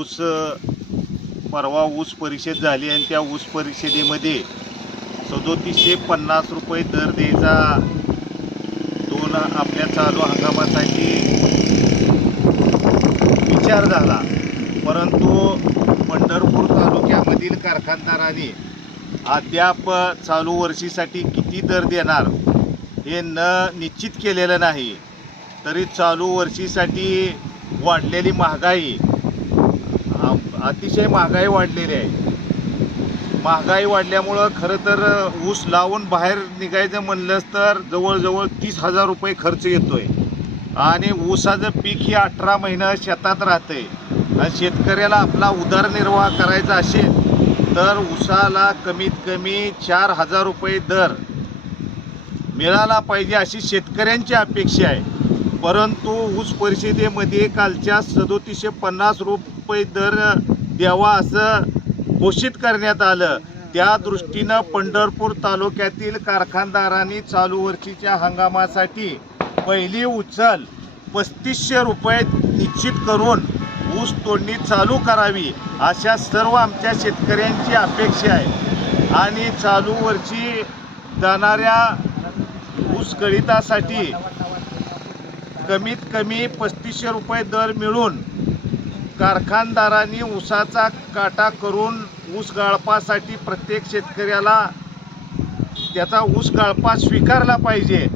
ऊस परवा ऊस परिषद झाली आणि त्या ऊस परिषदेमध्ये सदोतीसशे पन्नास रुपये दर द्यायचा दोन आपल्या चालू हंगामासाठी विचार झाला. परंतु पंढरपूर तालुक्यामधील कारखानदारांनी अद्याप चालू वर्षीसाठी किती दर देणार हे न निश्चित केलेलं नाही. तरी चालू वर्षीसाठी वाढलेली महागाई अतिशय महागाई वाढलेली आहे. महागाई वाढल्यामुळं खरं तर ऊस लावून बाहेर निघायचं म्हणलंच तर जवळजवळ तीस हजार रुपये खर्च येतोय. आणि ऊसाचं पीक ही अठरा महिना शेतात राहतंय. आणि शेतकऱ्याला आपला उदरनिर्वाह करायचा असेल तर ऊसाला कमीत कमी चार हजार रुपये दर मिळाला पाहिजे अशी शेतकऱ्यांची अपेक्षा आहे. परंतु ऊस परिषदेमध्ये कालच्या सदोतीसशे पन्नास रुपये दर द्यावा असं घोषित करण्यात आलं. त्या दृष्टीनं पंढरपूर तालुक्यातील कारखानदारांनी चालू वर्षीच्या हंगामासाठी पहिली उचल पस्तीसशे रुपये निश्चित करून ऊस तोडणी चालू करावी अशा सर्व आमच्या शेतकऱ्यांची अपेक्षा आहे. आणि चालू वर्षी जाणाऱ्या ऊस गणितासाठी कमीत कमी पस्तीसशे रुपये दर मिळून कारखानदारांनी ऊसाचा काटा करून ऊस गाळपासाठी प्रत्येक शेतकऱ्याला त्याचा ऊस गाळपा स्वीकारला पाहिजे.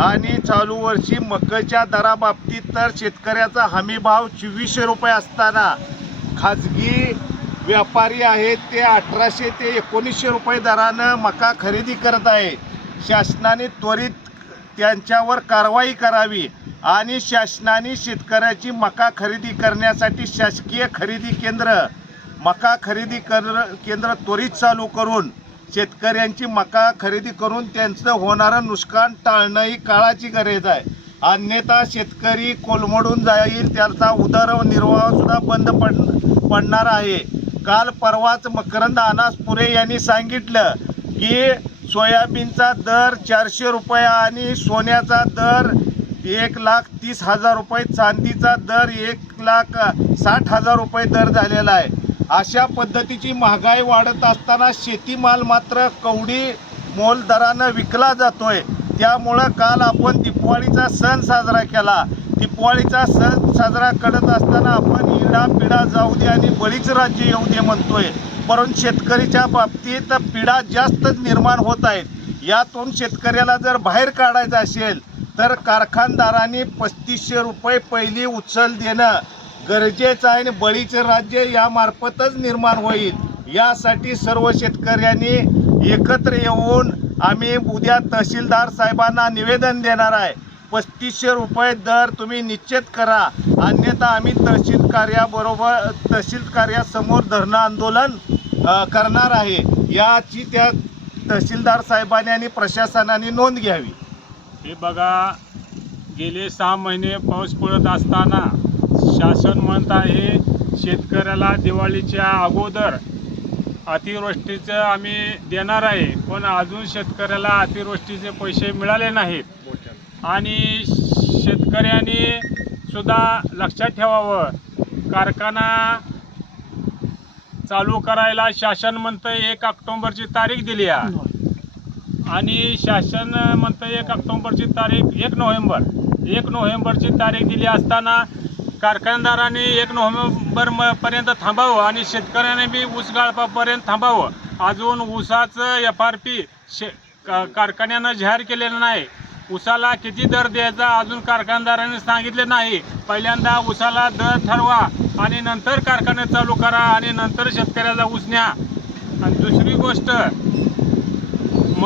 आणि चालू वर्षी मक्याच्या दराबाबतीत तर शेतकऱ्याचा हमीभाव चोवीसशे रुपये असताना खाजगी व्यापारी आहेत ते अठराशे ते एकोणीसशे रुपये दरानं मका खरेदी करत आहे शासनाने त्वरित त्यांच्यावर कारवाई करावी. आणि शासनाने शेतकऱ्याची मका खरेदी करण्यासाठी शासकीय खरेदी केंद्र मका खरेदी कर केंद्र त्वरित चालू करून शेतकऱ्यांची मका खरेदी करून त्यांचं होणारं नुकसान टाळणं ही काळाची गरज आहे. अन्यथा शेतकरी कोलमडून जाईल त्याचा उदरनिर्वाहसुद्धा बंद पड पडणार आहे. काल परवाच मकरंद अनासपुरे यांनी सांगितलं की सोयाबीनचा दर चारशे रुपये आणि सोन्याचा दर एक लाख तीस हजार रुपये चांदीचा दर एक लाख साठ हजार रुपये दर झालेला आहे. अशा पद्धतीची महागाई वाढत असताना शेतीमाल मात्र कवडी मोल दरानं विकला जातोय. त्यामुळं काल आपण दिपवाळीचा सण साजरा केला. दिपवाळीचा सण साजरा करत असताना आपण इडा पिडा जाऊ दे आणि बळीच राज्य येऊ दे म्हणतोय. परंतु शेतकरीच्या बाबतीत पिढा जास्तच निर्माण होत आहेत. यातून शेतकऱ्याला जर बाहेर काढायचं असेल तर कारखानदारांनी पस्तीसशे रुपये पहिली उचल देणं गरजेचं आहे आणि बळीचं राज्य यामार्फतच निर्माण होईल. यासाठी सर्व शेतकऱ्यांनी एकत्र येऊन आम्ही उद्या तहसीलदार साहेबांना निवेदन देणार आहे. पस्तीसशे रुपये दर तुम्ही निश्चित करा. अन्यथा आम्ही तहसील कार्याबरोबर तहसील कार्यासमोर धरणं आंदोलन करणार आहे. याची त्या तहसीलदार साहेबांनी आणि प्रशासनाने नोंद घ्यावी. हे बघा गेले सहा महिने पाऊस पडत असताना शासन म्हणत आहे शेतकऱ्याला दिवाळीच्या अगोदर अतिवृष्टीचं आम्ही देणार आहे पण अजून शेतकऱ्याला अतिवृष्टीचे पैसे मिळाले नाहीत. आणि शेतकऱ्यांनी सुद्धा लक्षात ठेवावं कारखाना चालू करायला शासन म्हणतं एक ऑक्टोंबरची तारीख दिली आहे. आणि शासन म्हणतं एक ऑक्टोंबरची तारीख एक नोव्हेंबर. एक नोव्हेंबरची तारीख दिली असताना कारखानदारांनी एक नोव्हेंबर पर्यंत थांबावं आणि शेतकऱ्याने बी ऊस गाळपापर्यंत थांबावं. अजून ऊसाचं एफ आर पी शे का- कारखान्यानं जाहीर केलेलं नाही. ऊसाला किती दर द्यायचा अजून कारखानदारांनी सांगितले नाही. पहिल्यांदा ऊसाला दर ठरवा आणि नंतर कारखाने चालू करा आणि नंतर शेतकऱ्याला ऊस न्या. आणि दुसरी गोष्ट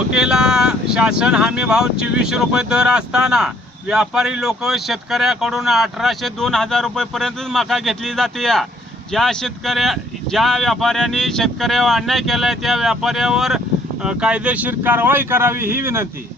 मकेला शासन हमी भाव चोवीसशे रुपये दर असताना व्यापारी लोक शेतकऱ्याकडून अठराशे दोन हजार रुपयेपर्यंतच मका घेतली जाते. या ज्या शेतकऱ्या ज्या व्यापाऱ्यांनी शेतकऱ्यावर अन्याय केलाय त्या व्यापाऱ्यावर कायदेशीर कारवाई करावी ही विनंती.